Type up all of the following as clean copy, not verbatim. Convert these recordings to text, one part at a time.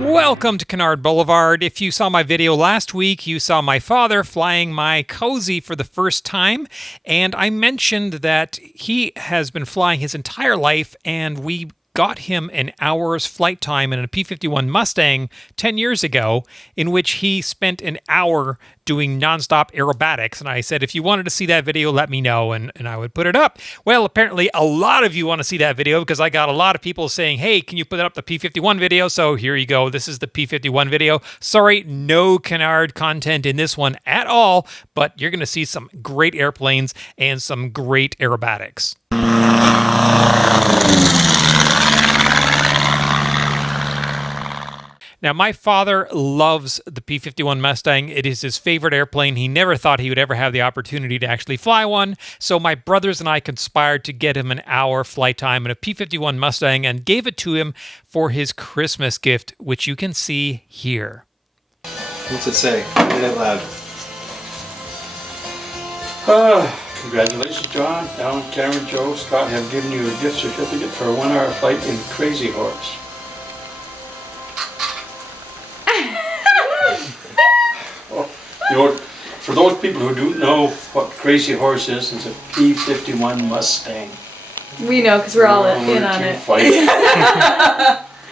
Welcome to Kennard Boulevard. If you saw my video last week, you saw my father flying my Cozy for the first time, and I mentioned that he has been flying his entire life, and we got him an hour's flight time in a P-51 Mustang 10 years ago, in which he spent an hour doing nonstop aerobatics. And I said, if you wanted to see that video, let me know, and I would put it up. Well, apparently a lot of you want to see that video because I got a lot of people saying, hey, can you put up the P-51 video? So here you go. This is the P-51 video. Sorry, no Kennard content in this one at all, but you're going to see some great airplanes and some great aerobatics. Now, my father loves the P-51 Mustang. It is his favorite airplane. He never thought he would ever have the opportunity to actually fly one. So my brothers and I conspired to get him an hour flight time in a P-51 Mustang and gave it to him for his Christmas gift, which you can see here. What's it say? Read it loud. Congratulations, John, Alan, Karen, Joe, Scott have given you a gift certificate for a 1-hour flight in Crazy Horse. For those people who don't know what Crazy Horse is, it's a P-51 Mustang. We know because we're all in on it.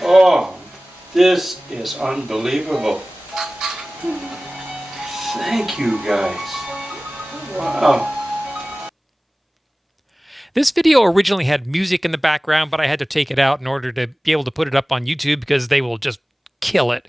Oh, this is unbelievable. Thank you, guys. Wow. This video originally had music in the background, but I had to take it out in order to be able to put it up on YouTube because they will just kill it.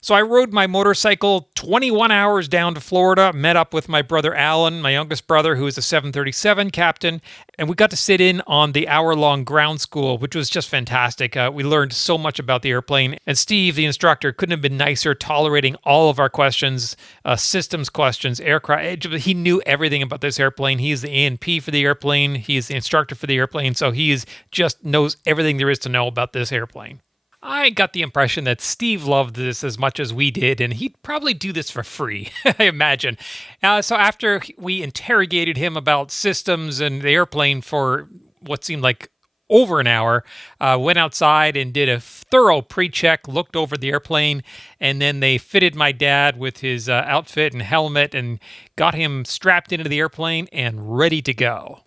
So I rode my motorcycle 21 hours down to Florida, met up with my brother Alan, my youngest brother, who is a 737 captain, and we got to sit in on the hour-long ground school, which was just fantastic. We learned so much about the airplane, and Steve, the instructor, couldn't have been nicer, tolerating all of our questions, systems questions, aircraft. He knew everything about this airplane. He is the A&P for the airplane. He is the instructor for the airplane, so he just knows everything there is to know about this airplane. I got the impression that Steve loved this as much as we did, and he'd probably do this for free, I imagine. So after we interrogated him about systems and the airplane for what seemed like over an hour, went outside and did a thorough pre-check, looked over the airplane, and then they fitted my dad with his outfit and helmet and got him strapped into the airplane and ready to go.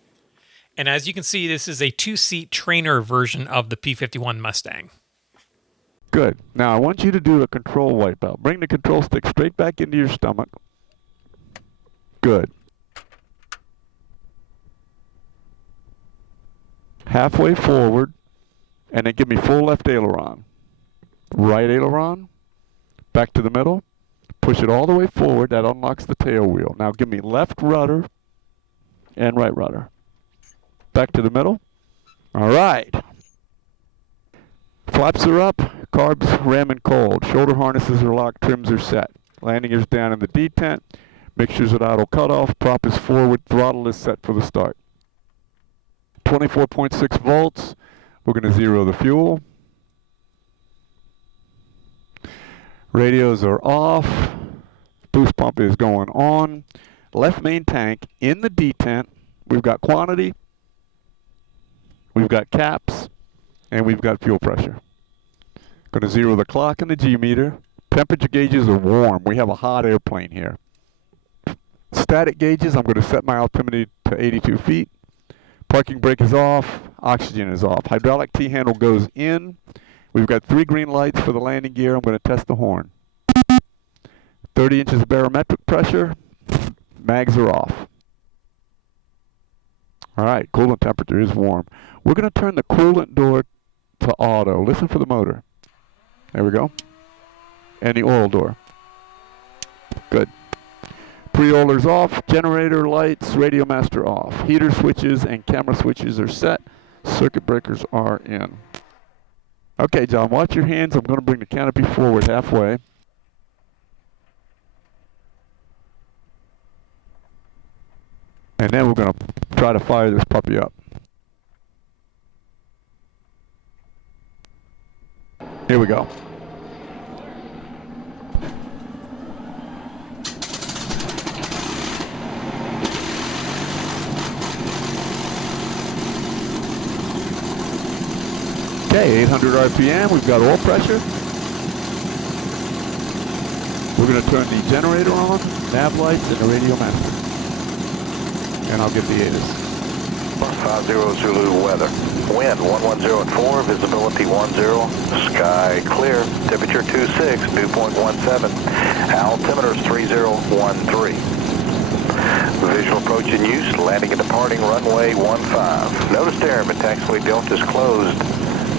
And as you can see, this is a 2-seat trainer version of the P-51 Mustang. Good. Now I want you to do a control wipeout. Bring the control stick straight back into your stomach. Good. Halfway forward, and then give me full left aileron. Right aileron, back to the middle. Push it all the way forward. That unlocks the tail wheel. Now give me left rudder and right rudder. Back to the middle. All right. Flaps are up, carbs ramming cold, shoulder harnesses are locked, trims are set. Landing gears down in the detent, mixtures at idle cutoff, prop is forward, throttle is set for the start. 24.6 volts, we're going to zero the fuel. Radios are off, boost pump is going on. Left main tank in the detent, we've got quantity, we've got caps, and we've got fuel pressure. Going to zero the clock and the G meter. Temperature gauges are warm. We have a hot airplane here. Static gauges, I'm going to set my altimeter to 82 feet. Parking brake is off. Oxygen is off. Hydraulic T-handle goes in. We've got 3 green lights for the landing gear. I'm going to test the horn. 30 inches of barometric pressure. Mags are off. All right, coolant temperature is warm. We're going to turn the coolant door to auto. Listen for the motor. There we go. And the oil door. Good. Pre-oiler's off. Generator lights, radio master off. Heater switches and camera switches are set. Circuit breakers are in. Okay, John, watch your hands. I'm going to bring the canopy forward halfway. And then we're going to try to fire this puppy up. Here we go. Okay, 800 RPM, we've got oil pressure. We're going to turn the generator on, nav lights, and the radio master. And I'll give the ATIS. 50 Zulu weather. Wind 110 at 4, visibility 10, sky clear, temperature 26, dew point 17, altimeter 3013. Visual approach in use, landing and departing runway 15. Notice airman, taxiway Delta is closed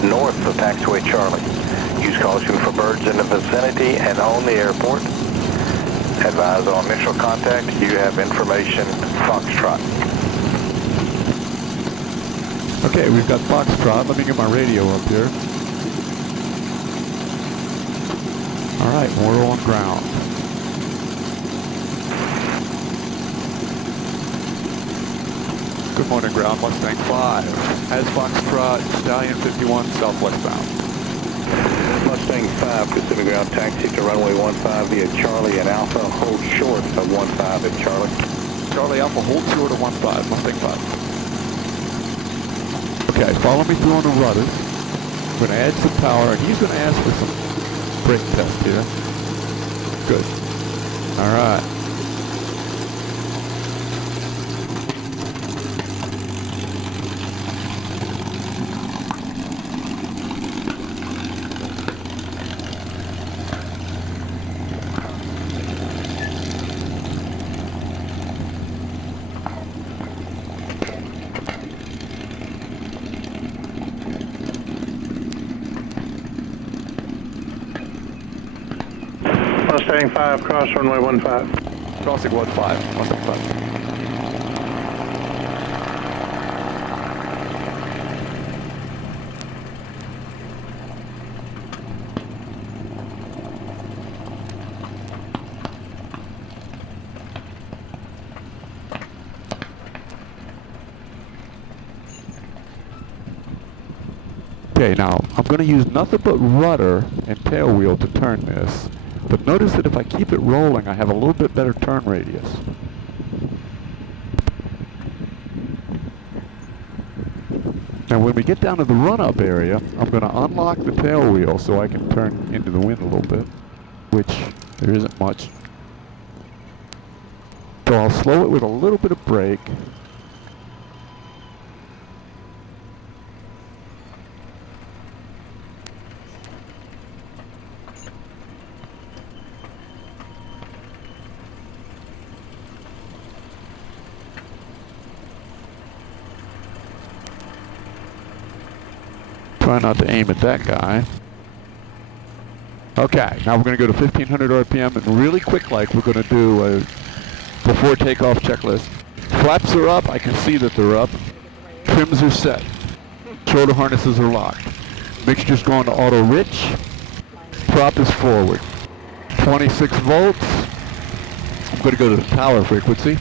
north of taxiway Charlie. Use caution for birds in the vicinity and on the airport. Advise on initial contact, you have information, Foxtrot. Okay, we've got Foxtrot. Let me get my radio up here. All right, we're on ground. Good morning, ground. Mustang 5. As Foxtrot, Stallion 51, southwestbound. Mustang 5, Pacific ground taxi to runway 15 via Charlie and Alpha, hold short of 15 at Charlie. Charlie Alpha, hold short of 15, Mustang 5. Okay, follow me through on the rudders. I'm going to add some power, and he's going to ask for some brake test here. Good. All right. Mustang 5, cross runway 15. Crossing 15, Mustang 5. Okay, now I'm going to use nothing but rudder and tail wheel to turn this. But notice that if I keep it rolling, I have a little bit better turn radius. Now when we get down to the run-up area, I'm going to unlock the tail wheel so I can turn into the wind a little bit, which there isn't much. So I'll slow it with a little bit of brake. Try not to aim at that guy. Okay, now we're going to go to 1500 RPM and really quick like we're going to do a before takeoff checklist. Flaps are up, I can see that they're up. Trims are set. Shoulder harnesses are locked. Mixture's going to auto rich. Prop is forward. 26 volts. I'm going to go to the power frequency.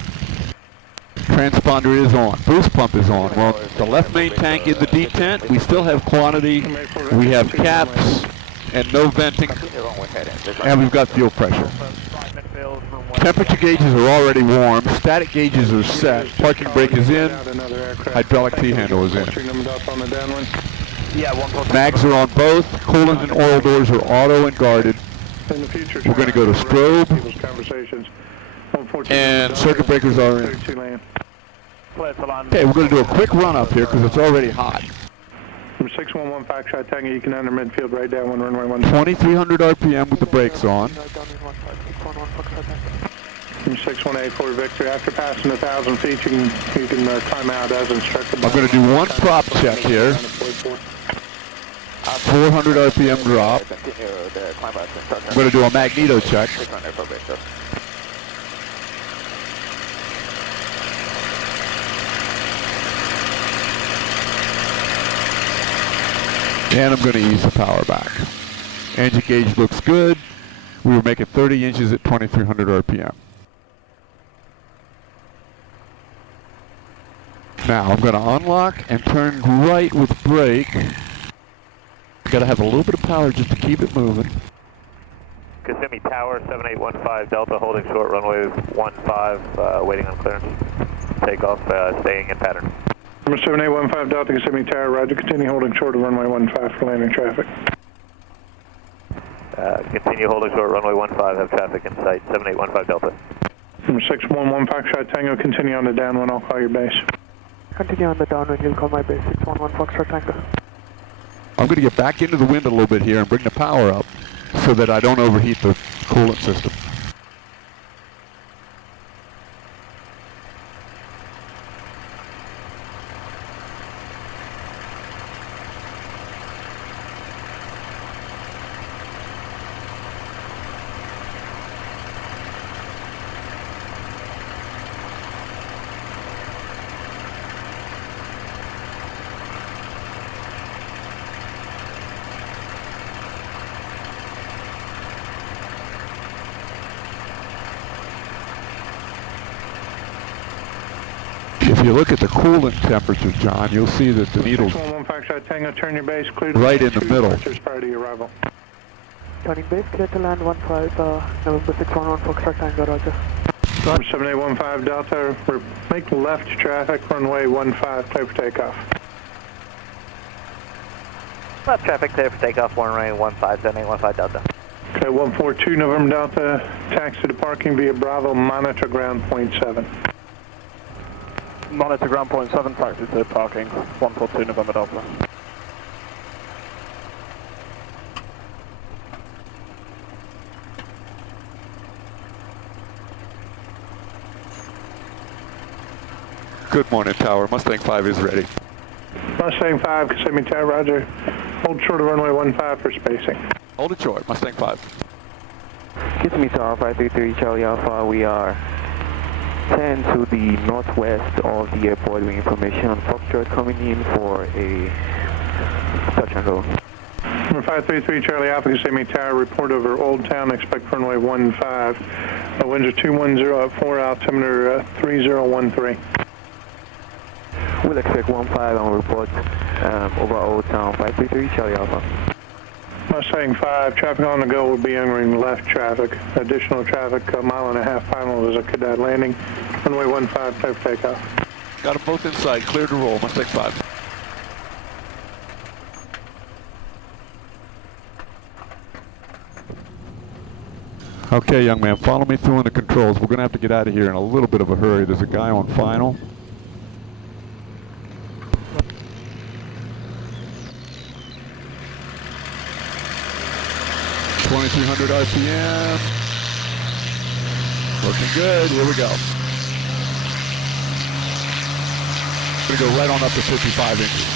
Transponder is on. Boost pump is on. Well, the left main tank in the detent. We still have quantity. We have caps and no venting. And we've got fuel pressure. Temperature gauges are already warm. Static gauges are set. Parking brake is in. Hydraulic T-handle is in. Mags are on both. Coolant and oil doors are auto and guarded. We're going to go to strobe. And circuit breakers are in. Okay, we're going to do a quick run up here because it's already hot. From 611 Foxtrot Tango, you can enter midfield right down one runway 1. 2300 RPM with the brakes on. From 6184 Victor, after passing 1,000 feet, you can time out as instructed. I'm going to do one prop check here. 400 RPM drop. I'm going to do a magneto check. And I'm going to ease the power back. Engine gauge looks good. We were making 30 inches at 2300 RPM. Now I'm going to unlock and turn right with brake. Got to have a little bit of power just to keep it moving. Kissimmee Tower 7815 Delta holding short runway 15, waiting on clearance. Takeoff, staying in pattern. Number 7815 Delta Kissimmee Tower, roger, continue holding short of runway 15 for landing traffic. Continue holding short, runway 15, have traffic in sight, 7815 Delta. Number 611 Foxtrot Tango, continue on the downwind, I'll call your base. Continue on the downwind, you'll call my base, 611 Foxtrot Tango. I'm going to get back into the wind a little bit here and bring the power up so that I don't overheat the coolant system. If you look at the coolant temperature, John, you'll see that the needle's 611 Foxtrot Tango, turn your base, clear right in the middle. prior to your arrival. Turning base, clear to land 15, November 611 Foxtrot Tango, roger. Number 7815 Delta, make left traffic, runway 15, clear for takeoff. Left traffic clear for takeoff, runway 15, 7815 Delta. Okay, 142 November Delta, taxi to parking via Bravo, monitor ground point 7. Monitor ground point 7, taxi to parking, 142 November Delta. Good morning, Tower. Mustang 5 is ready. Mustang 5, Kissimmee Tower, roger. Hold short of runway 15 for spacing. Hold it short, Mustang 5. Kissimmee Tower, 533 Charlie Alpha, we are 10 to the northwest of the airport with information on Foxtrot coming in for a touch and go. Number 533 Charlie Alpha, Kissimmee Tower, report over Old Town, expect runway 15. Winds are 210 at 4, altimeter 3013. We'll expect 15 on report over Old Town, 533 Charlie Alpha. Mustang 5, traffic on the go will be entering left traffic. Additional traffic, a mile and a half final is a cadet landing. Runway 15, clear for takeoff. Got them both in sight, clear to roll, Mustang 5. Okay, young man, follow me through on the controls. We're going to have to get out of here in a little bit of a hurry. There's a guy on final. $2,300 RPM. Looking good. Here we go. We're going to go right on up to 55 inches.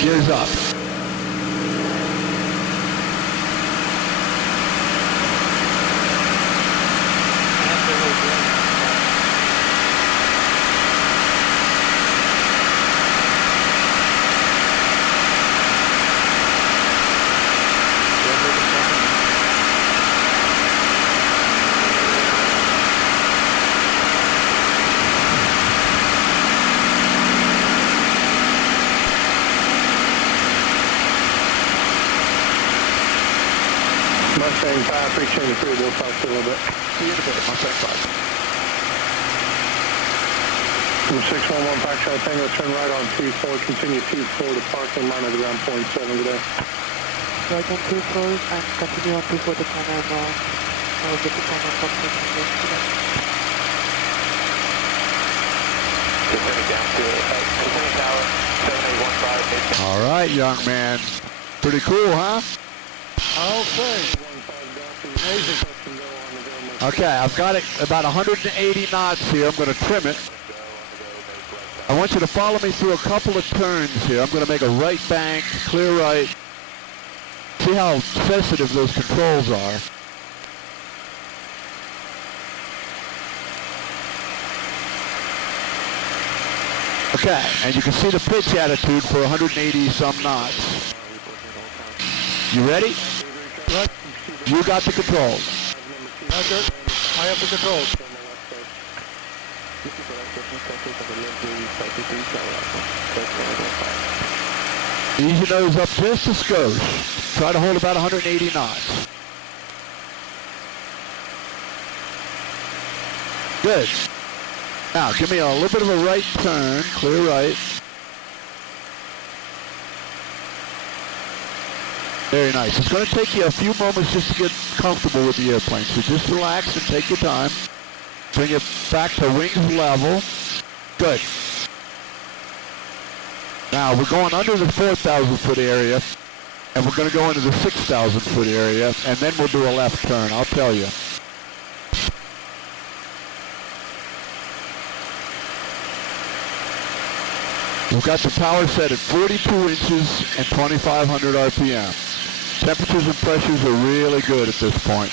Gears up. Mustang 5, reaching the crew, we'll talk to you a little bit. See you in a bit, Mustang 5. From 611 Foxtrot Tango, turn right on T4, continue T4 to parking, monitor ground point 7 today. Right on T4 and continue on T4 to Pan Am, I'll get the Pan Am Foxtrot Tango today. Kissimmee down to Kissimmee Tower, 7815. All right, young man. Pretty cool, huh? I'll say. Okay, I've got it about 180 knots here. I'm going to trim it. I want you to follow me through a couple of turns here. I'm going to make a right bank, clear right. See how sensitive those controls are. Okay, and you can see the pitch attitude for 180 some knots. You ready? Right. You got the controls. Roger. I have the controls. Ease your nose up just a skosh. Try to hold about 180 knots. Good. Now, give me a little bit of a right turn, clear right. Very nice. It's going to take you a few moments just to get comfortable with the airplane, so just relax and take your time. Bring it back to wings level. Good. Now, we're going under the 4,000 foot area, and we're going to go into the 6,000 foot area, and then we'll do a left turn, I'll tell you. We've got the power set at 42 inches and 2,500 RPM. Temperatures and pressures are really good at this point.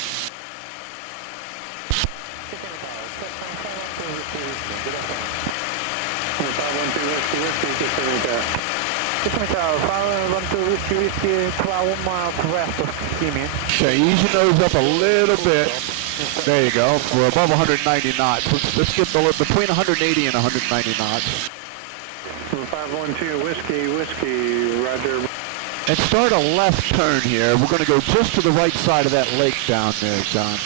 Okay, ease your nose up a little bit. There you go. We're above 190 knots. Let's get between 180 and 190 knots. 512 whiskey, roger. And start a left turn here. We're going to go just to the right side of that lake down there, John.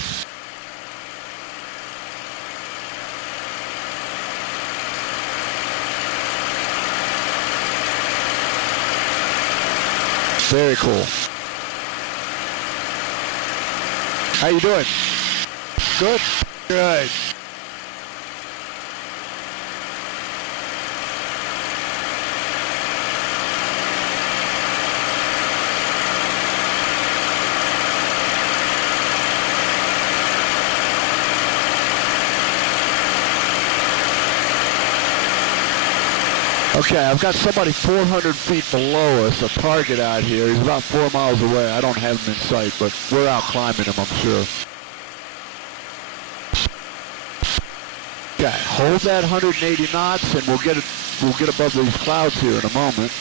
Very cool. How you doing? Good? Good. Okay, I've got somebody 400 feet below us, a target out here. He's about 4 miles away. I don't have him in sight, but we're out climbing him, I'm sure. Okay, hold that 180 knots, and we'll get above these clouds here in a moment.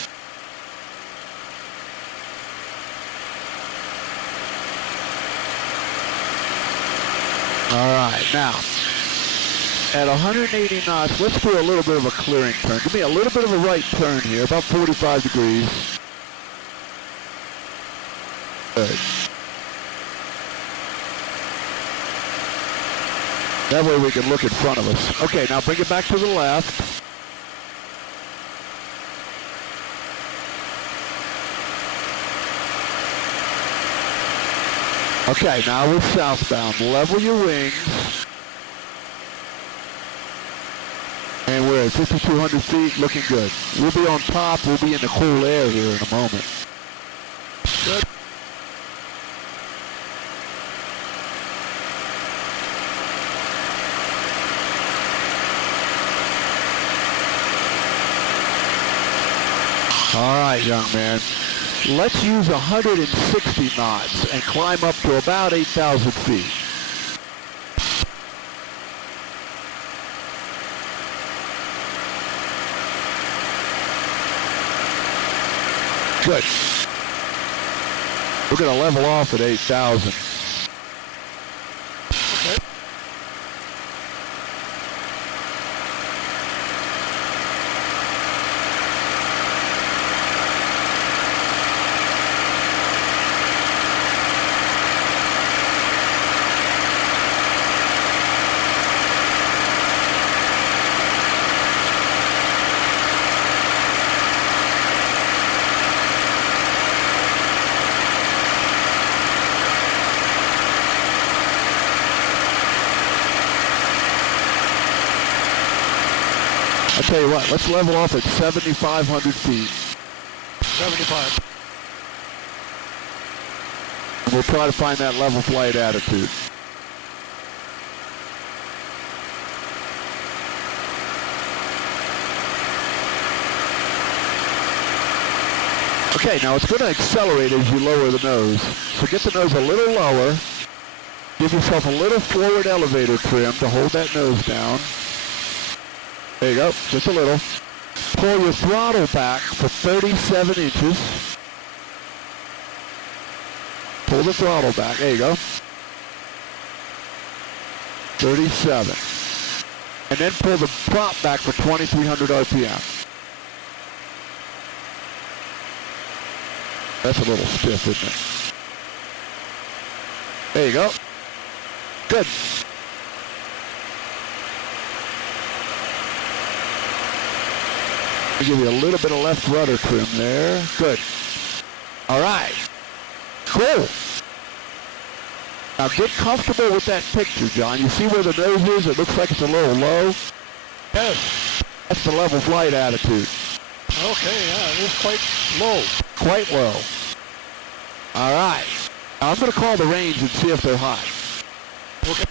All right, now. At 180 knots, let's do a little bit of a clearing turn. Give me a little bit of a right turn here, about 45 degrees. Good. That way we can look in front of us. Okay, now bring it back to the left. Okay, now we're southbound. Level your wings. And we're at 5,200 feet, looking good. We'll be on top, we'll be in the cool air here in a moment. Good. All right, young man. Let's use 160 knots and climb up to about 8,000 feet. Good. We're going to level off at 8,000. I'll tell you what, let's level off at 7,500 feet. 75. We'll try to find that level flight attitude. Okay, now it's going to accelerate as you lower the nose. So get the nose a little lower. Give yourself a little forward elevator trim to hold that nose down. There you go, just a little. Pull your throttle back for 37 inches. Pull the throttle back, there you go. 37. and then pull the prop back for 2,300 RPM. That's a little stiff, isn't it? There you go. Good. I'll give you a little bit of left rudder trim there. Good. All right. Cool. Now get comfortable with that picture, John. You see where the nose is? It looks like it's a little low. Yes. That's the level flight attitude. Okay, yeah, it is quite low. Quite low. All right. Now I'm going to call the range and see if they're high. Okay.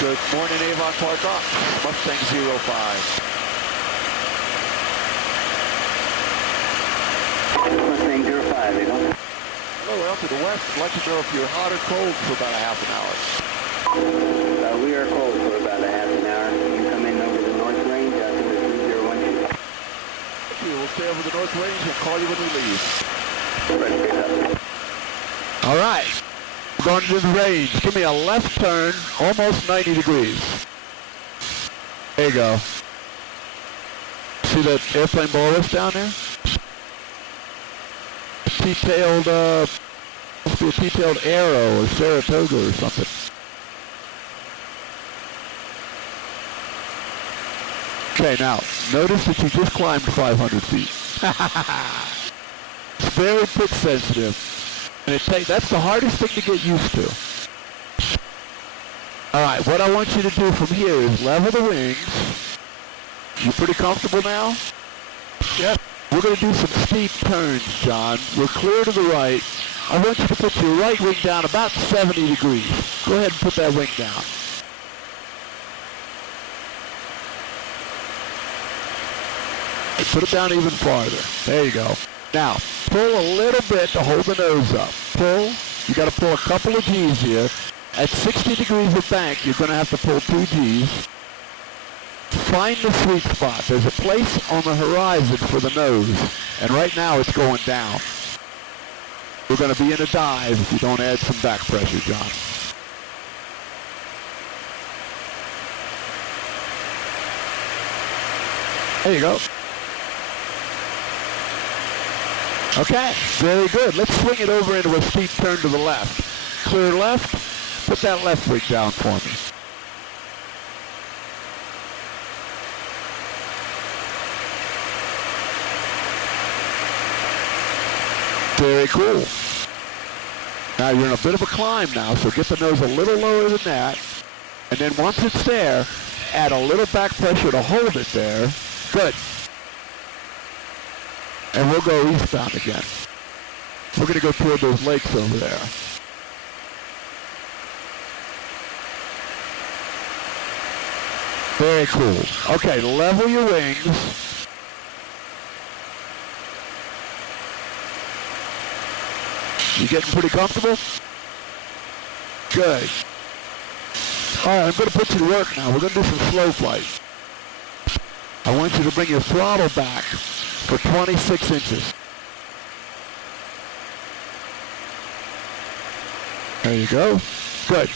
Good morning, Avon Park Ops. Mustang 05. Mustang 05, Avon. Hello, out to the west. I'd like to know if you're hot or cold for about a half an hour. We are cold for about a half an hour. You can come in over the north range out to the 3012. Thank you. We'll stay over the north range and call you when we leave. Ready, pick up. All right. Going to the range. Give me a left turn, almost 90 degrees. There you go. See that airplane bolus down there? T-tailed, must be a T-tailed Aero or Saratoga or something. Okay, now, notice that you just climbed 500 feet. It's very pitch sensitive. And that's the hardest thing to get used to. All right, what I want you to do from here is level the wings. You pretty comfortable now? Yes. We're going to do some steep turns, John. We're clear to the right. I want you to put your right wing down about 70 degrees. Go ahead and put that wing down. Put it down even farther. There you go. Now, pull a little bit to hold the nose up. Pull. You got to pull a couple of G's here. At 60 degrees of bank, you're going to have to pull 2 G's. Find the sweet spot. There's a place on the horizon for the nose, and right now it's going down. We're going to be in a dive if you don't add some back pressure, John. There you go. Okay, very good. Let's swing it over into a steep turn to the left. Clear left. Put that left wing down for me. Very cool. Now you're in a bit of a climb now, so get the nose a little lower than that. And then once it's there, add a little back pressure to hold it there. Good. And we'll go eastbound again. We're going to go toward those lakes over there. Very cool. Okay, level your wings. You getting pretty comfortable? Good. All right, I'm going to put you to work now. We're going to do some slow flight. I want you to bring your throttle back for 26 inches. There you go. Good.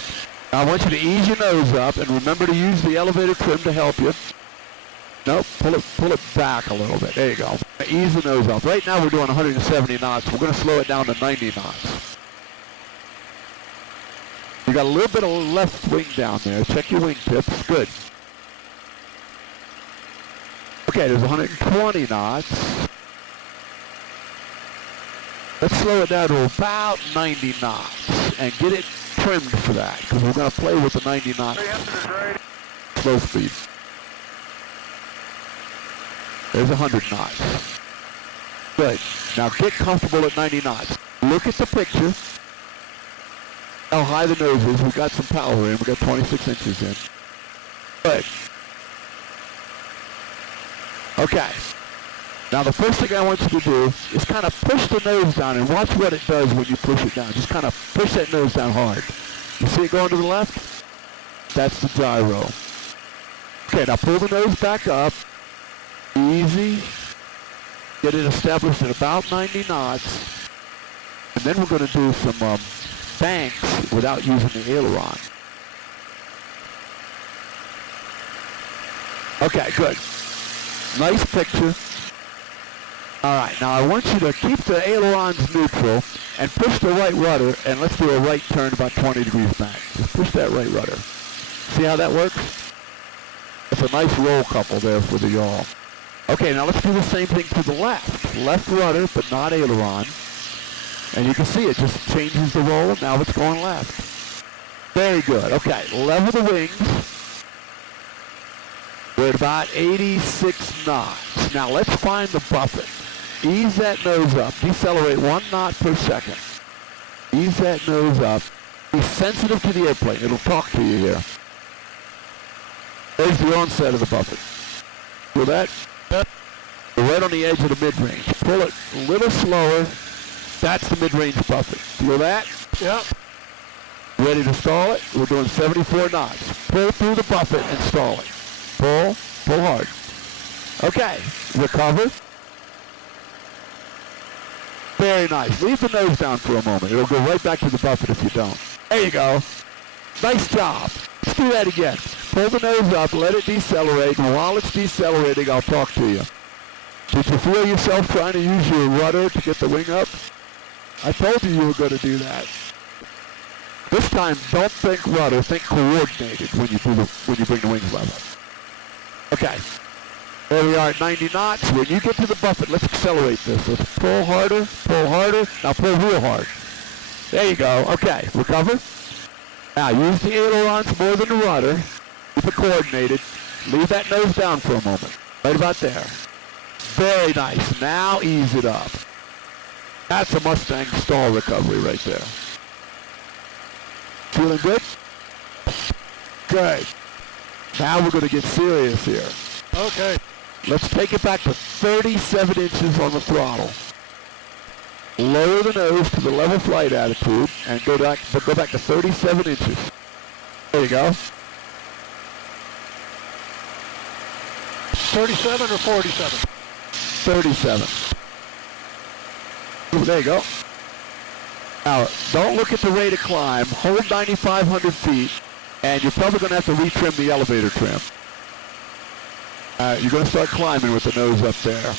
Now I want you to ease your nose up and remember to use the elevator trim to help you. Nope, pull it back a little bit. There you go. Ease the nose up. Right now we're doing 170 knots. We're going to slow it down to 90 knots. You got a little bit of left wing down there. Check your wing tips. Good. Okay, there's 120 knots. Let's slow it down to about 90 knots and get it trimmed for that because we're going to play with the 90 knot slow speed. There's 100 knots. Good. Now get comfortable at 90 knots. Look at the picture. How high the nose is. We've got some power in. We've got 26 inches in. Good. Okay. Now the first thing I want you to do is kind of push the nose down and watch what it does when you push it down. Just kind of push that nose down hard. You see it going to the left? That's the gyro. Okay, now pull the nose back up. Easy. Get it established at about 90 knots. And then we're going to do some banks without using the aileron. Okay, good. Nice picture. All right, now I want you to keep the ailerons neutral and push the right rudder, and let's do a right turn about 20 degrees back. Just push that right rudder. See how that works? It's a nice roll couple there for the yaw. Okay, now let's do the same thing to the left. Left rudder, but not aileron. And you can see it just changes the roll, and now it's going left. Very good. Okay, level the wings. We're at about 86 knots. Now let's find the buffet. Ease that nose up. Decelerate 1 knot per second. Ease that nose up. Be sensitive to the airplane. It'll talk to you here. There's the onset of the buffet. Feel that? Yep. We're right on the edge of the mid-range. Pull it a little slower. That's the mid-range buffet. Feel that? Yep. Ready to stall it? We're doing 74 knots. Pull through the buffet and stall it. Pull hard. Okay, recover. Very nice. Leave the nose down for a moment. It'll go right back to the buffet if you don't. There you go. Nice job. Let's do that again. Pull the nose up, let it decelerate, and while it's decelerating, I'll talk to you. Did you feel yourself trying to use your rudder to get the wing up? I told you were going to do that. This time, don't think rudder, think coordinated when you bring the wings level. Okay, there we are at 90 knots. When you get to the buffet, let's accelerate this. Let's pull harder, now pull real hard. There you go, okay, recover. Now use the ailerons more than the rudder. Keep it coordinated. Leave that nose down for a moment, right about there. Very nice, now ease it up. That's a Mustang stall recovery right there. Feeling good? Good. Now we're going to get serious here. Okay. Let's take it back to 37 inches on the throttle. Lower the nose to the level flight attitude and go back to 37 inches. There you go. 37 or 47? 37. Ooh, there you go. Now, don't look at the rate of climb. Hold 9,500 feet. And you're probably going to have to retrim the elevator trim. You're going to start climbing with the nose up there.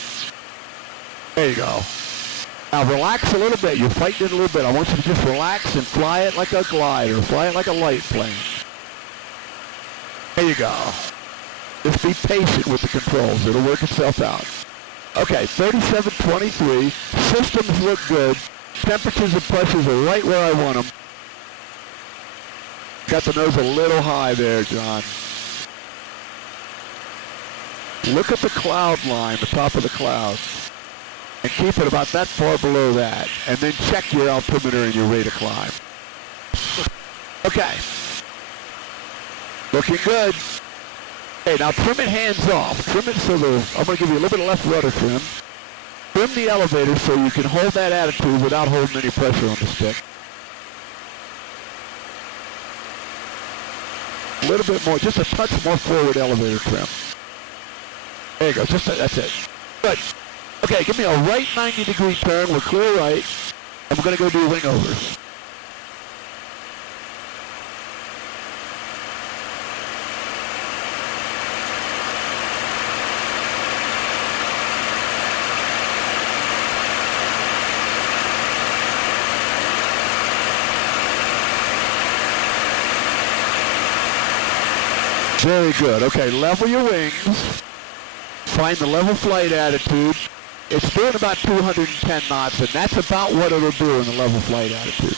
There you go. Now relax a little bit. You're fighting it a little bit. I want you to just relax and fly it like a glider. Fly it like a light plane. There you go. Just be patient with the controls. It'll work itself out. Okay, 3723. Systems look good. Temperatures and pressures are right where I want them. Got the nose a little high there, John. Look at the cloud line, the top of the cloud, and keep it about that far below that, and then check your altimeter and your rate of climb. Okay. Looking good. Okay, now trim it hands off. Trim it so I'm going to give you a little bit of left rudder trim. Trim the elevator so you can hold that attitude without holding any pressure on the stick. A little bit more, just a touch more forward elevator trim. There you go, that's it. Good. Okay, give me a right 90-degree turn. We're clear right, and we're going to go do wingovers. Very good. Okay, level your wings. Find the level flight attitude. It's doing about 210 knots, and that's about what it'll do in the level flight attitude.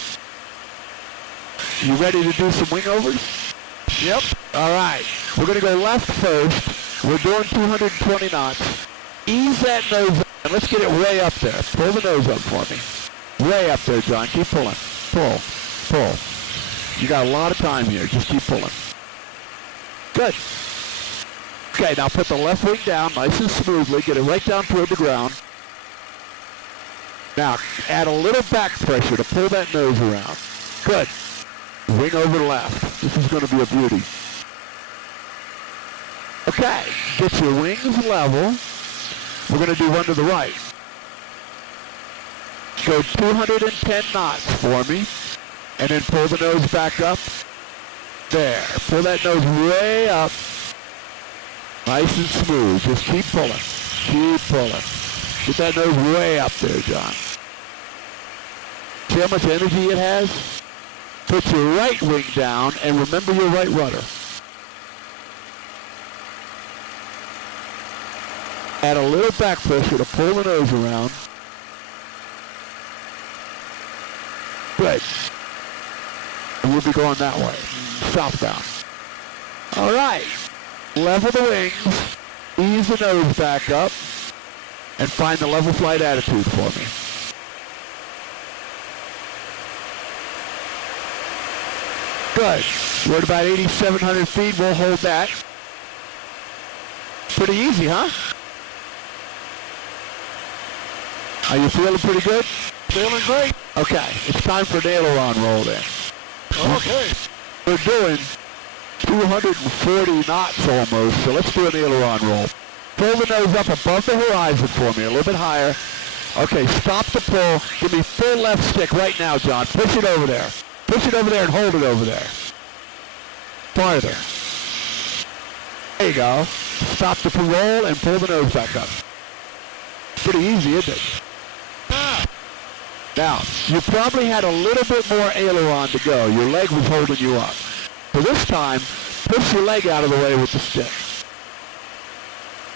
You ready to do some wingovers? Yep. All right. We're going to go left first. We're doing 220 knots. Ease that nose up, and let's get it way up there. Pull the nose up for me. Way up there, John. Keep pulling. Pull. Pull. You got a lot of time here. Just keep pulling. Good. Okay, now put the left wing down nice and smoothly. Get it right down toward the ground. Now, add a little back pressure to pull that nose around. Good. Wing over left. This is going to be a beauty. Okay, get your wings level. We're going to do one to the right. Go 210 knots for me, and then pull the nose back up. There. Pull that nose way up. Nice and smooth. Just keep pulling. Keep pulling. Get that nose way up there, John. See how much energy it has? Put your right wing down and remember your right rudder. Add a little back pressure to pull the nose around. Good. And we'll be going that way. Southbound. All right. Level the wings. Ease the nose back up. And find the level flight attitude for me. Good. We're at about 8,700 feet. We'll hold that. Pretty easy, huh? Are you feeling pretty good? Feeling great. Okay, it's time for an aileron roll then. Okay. We're doing 240 knots almost, so let's do an aileron roll. Pull the nose up above the horizon for me, a little bit higher. Okay, stop the pull. Give me full left stick right now, John. Push it over there. Push it over there and hold it over there. Farther. There you go. Stop the roll and pull the nose back up. Pretty easy, isn't it? Now, you probably had a little bit more aileron to go. Your leg was holding you up. So this time, push your leg out of the way with the stick.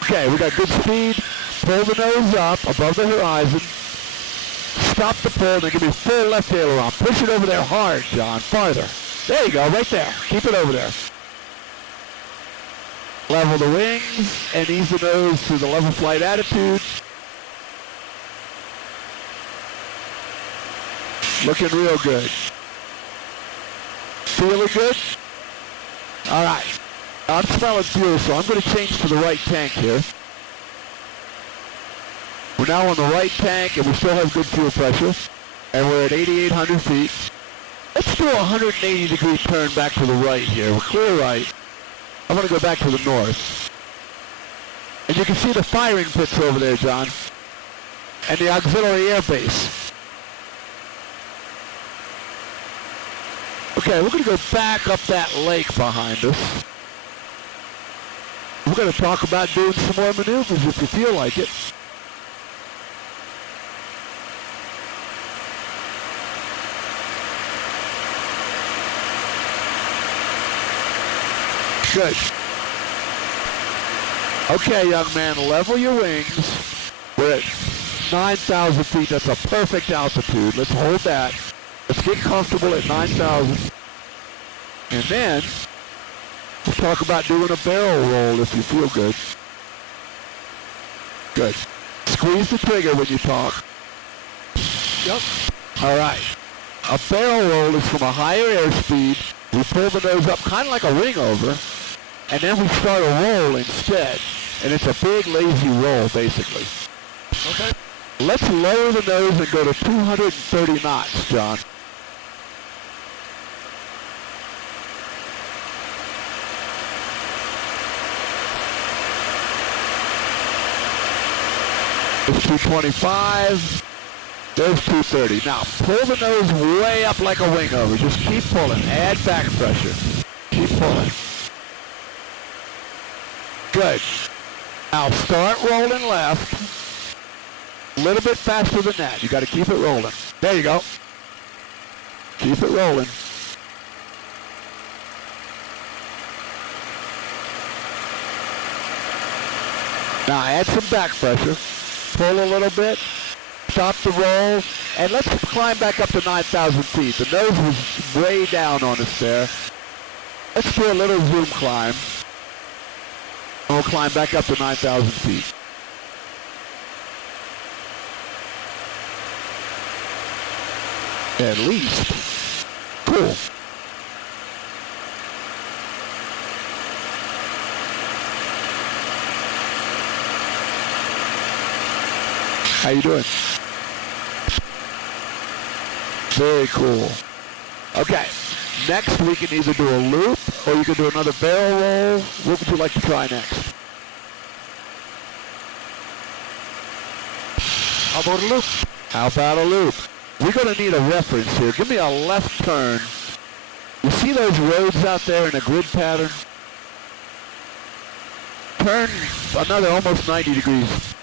Okay, we got good speed. Pull the nose up above the horizon. Stop the pull, then give me full left aileron. Push it over there hard, John. Farther. There you go, right there. Keep it over there. Level the wings and ease the nose to the level flight attitude. Looking real good. Feeling good? All right. I'm smelling fuel, so I'm going to change to the right tank here. We're now on the right tank, and we still have good fuel pressure. And we're at 8,800 feet. Let's do a 180-degree turn back to the right here. We're clear right. I'm going to go back to the north. And you can see the firing pits over there, John. And the auxiliary air base. Okay, we're going to go back up that lake behind us. We're going to talk about doing some more maneuvers if you feel like it. Good. Okay, young man, level your wings. We're at 9,000 feet. That's a perfect altitude. Let's hold that. Let's get comfortable at 9,000. And then, we'll talk about doing a barrel roll if you feel good. Good. Squeeze the trigger when you talk. Yep. All right. A barrel roll is from a higher airspeed. We pull the nose up kind of like a wing over, and then we start a roll instead. And it's a big, lazy roll, basically. Okay. Let's lower the nose and go to 230 knots, John. It's 225. There's 230. Now, pull the nose way up like a wing over. Just keep pulling. Add back pressure. Keep pulling. Good. Now, start rolling left. A little bit faster than that. You got to keep it rolling. There you go. Keep it rolling. Now, add some back pressure. Pull a little bit. Stop the roll, and let's climb back up to 9,000 feet. The nose was way down on us there. Let's do a little zoom climb. And we'll climb back up to 9,000 feet. At least. Cool. How you doing? Very cool. Okay, next we can either do a loop or you can do another barrel roll. What would you like to try next? How about a loop? How about a loop? We're going to need a reference here. Give me a left turn. You see those roads out there in a grid pattern? Turn another almost 90 degrees.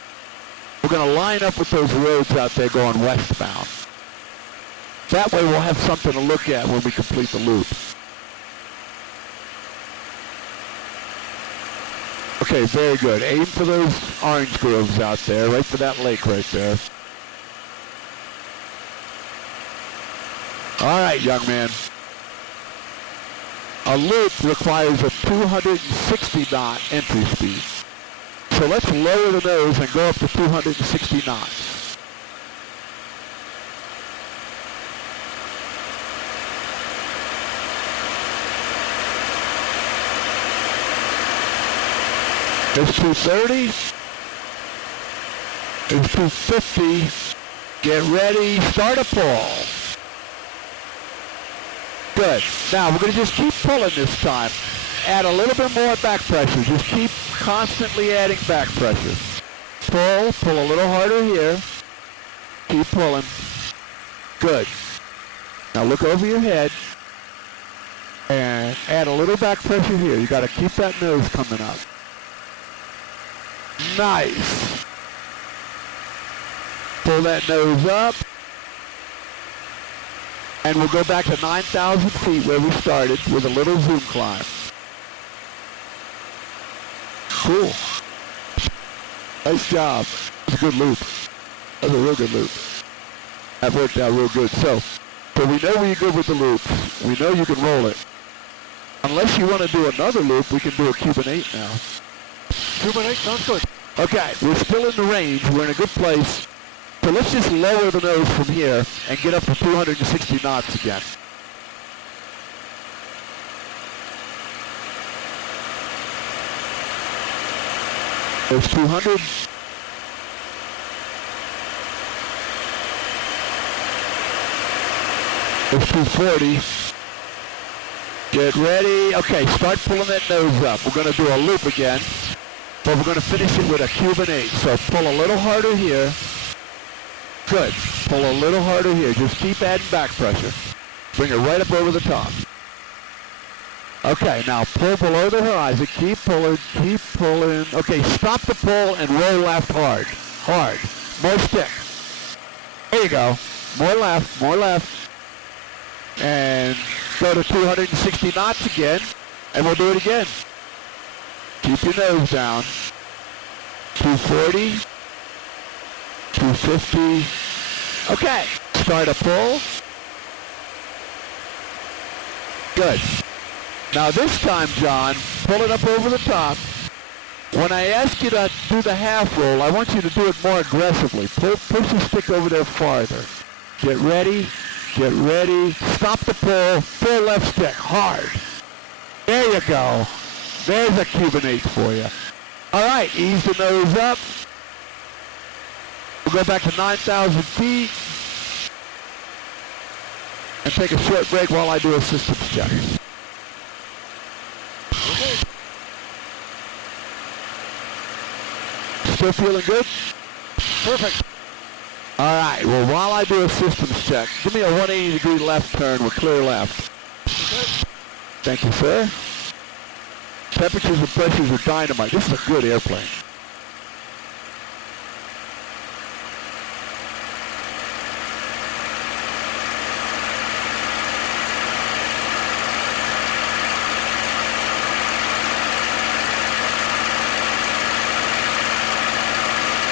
We're going to line up with those roads out there going westbound. That way we'll have something to look at when we complete the loop. Okay, very good. Aim for those orange groves out there, right for that lake right there. All right, young man. A loop requires a 260 knot entry speed. So let's lower the nose and go up to 260 knots. There's 230. There's 250. Get ready. Start a pull. Good. Now we're going to just keep pulling this time. Add a little bit more back pressure. Just keep constantly adding back pressure. Pull a little harder here. Keep pulling. Good. Now look over your head and add a little back pressure here. You got to keep that nose coming up. Nice. Pull that nose up. And we'll go back to 9,000 feet where we started with a little zoom climb. Cool. Nice job. That's a good loop. That's a real good loop. That worked out real good. So we know you're good with the loops. We know you can roll it. Unless you want to do another loop, we can do a Cuban 8 now. Cuban 8 sounds good. Okay, we're still in the range. We're in a good place. So let's just lower the nose from here and get up to 260 knots again. There's 200. There's 240. Get ready. Okay, start pulling that nose up. We're going to do a loop again, but we're going to finish it with a Cuban 8. So pull a little harder here. Good. Pull a little harder here. Just keep adding back pressure. Bring it right up over the top. Okay, now pull below the horizon. Keep pulling. Keep pulling. Okay, stop the pull and roll left hard. Hard. More stick. There you go. More left. More left. And go to 260 knots again. And we'll do it again. Keep your nose down. 240. 250. Okay. Start a pull. Good. Now this time, John, pull it up over the top. When I ask you to do the half roll, I want you to do it more aggressively. Push the stick over there farther. Get ready. Get ready. Stop the pull. Pull left stick. Hard. There you go. There's a Cuban 8 for you. All right. Ease the nose up. We'll go back to 9,000 feet. And take a short break while I do a systems check. Okay. Still feeling good? Perfect. All right, well, while I do a systems check, give me a 180-degree left turn with clear left. Okay. Thank you, sir. Temperatures and pressures are dynamite. This is a good airplane.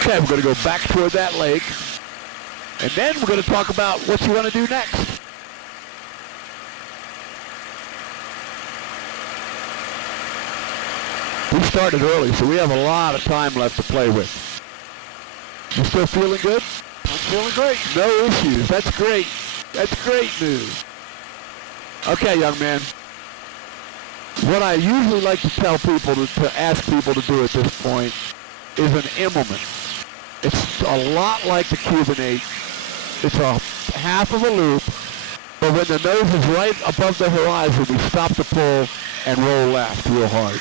Okay, we're going to go back toward that lake. And then we're going to talk about what you want to do next. We started early, so we have a lot of time left to play with. You still feeling good? I'm feeling great. No issues. That's great. That's great news. Okay, young man. What I usually like to tell people, to ask people to do at this point, is an Immelman. It's a lot like the Cuban 8. It's a half of a loop, but when the nose is right above the horizon, we stop the pull and roll left real hard.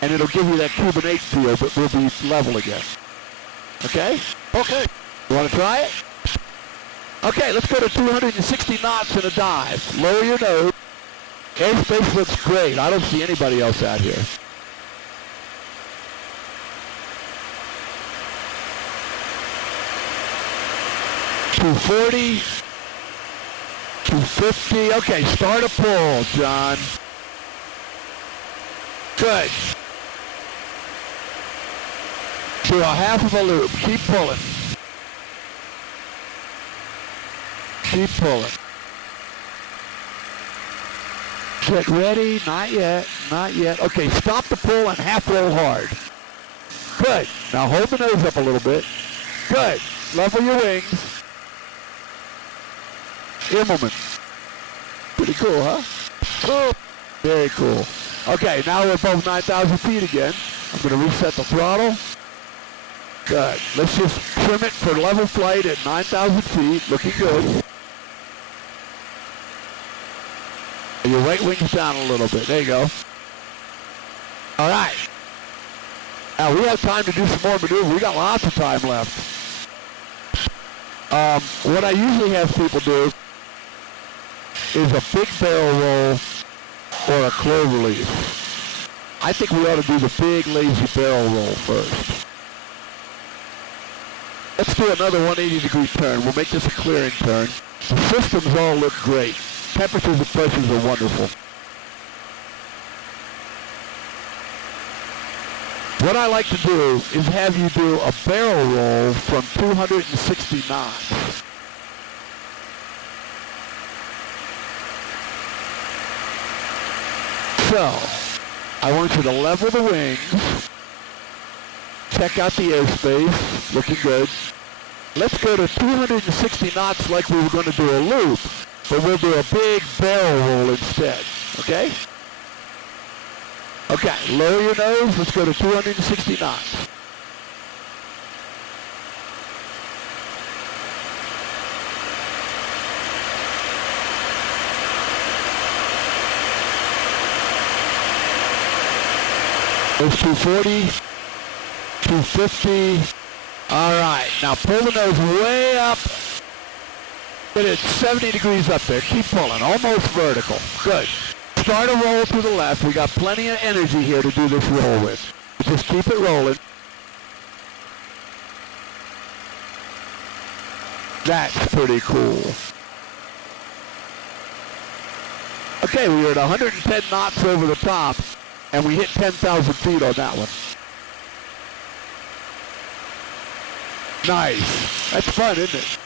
And it'll give you that Cuban 8 feel, but we'll be level again. Okay? Okay. You want to try it? Okay, let's go to 260 knots in a dive. Lower your nose. Airspace looks great. I don't see anybody else out here. $240, $250. Okay, start a pull, John. Good. To a half of a loop. Keep pulling. Keep pulling. Get ready. Not yet. Not yet. Okay, stop the pull and half roll hard. Good. Now hold the nose up a little bit. Good. Level your wings. Immelman. Pretty cool, huh? Cool. Very cool. Okay, now we're above 9,000 feet again. I'm going to reset the throttle. Good. Let's just trim it for level flight at 9,000 feet. Looking good. Your right wing's down a little bit. There you go. All right. Now we have time to do some more maneuver. We got lots of time left. What I usually have people do is a big barrel roll or a cloverleaf. I think we ought to do the big lazy barrel roll first. Let's do another 180-degree turn. We'll make this a clearing turn. The systems all look great. Temperatures and pressures are wonderful. What I like to do is have you do a barrel roll from 260 knots. So, I want you to level the wings, check out the airspace, looking good. Let's go to 260 knots like we were going to do a loop, but we'll do a big barrel roll instead, okay? Okay, lower your nose, let's go to 260 knots. There's 240, 250. All right, now pull the nose way up. Get it 70 degrees up there. Keep pulling, almost vertical. Good. Start a roll to the left. We got plenty of energy here to do this roll with. Just keep it rolling. That's pretty cool. Okay, we were at 110 knots over the top, and we hit 10,000 feet on that one. Nice. That's fun, isn't it?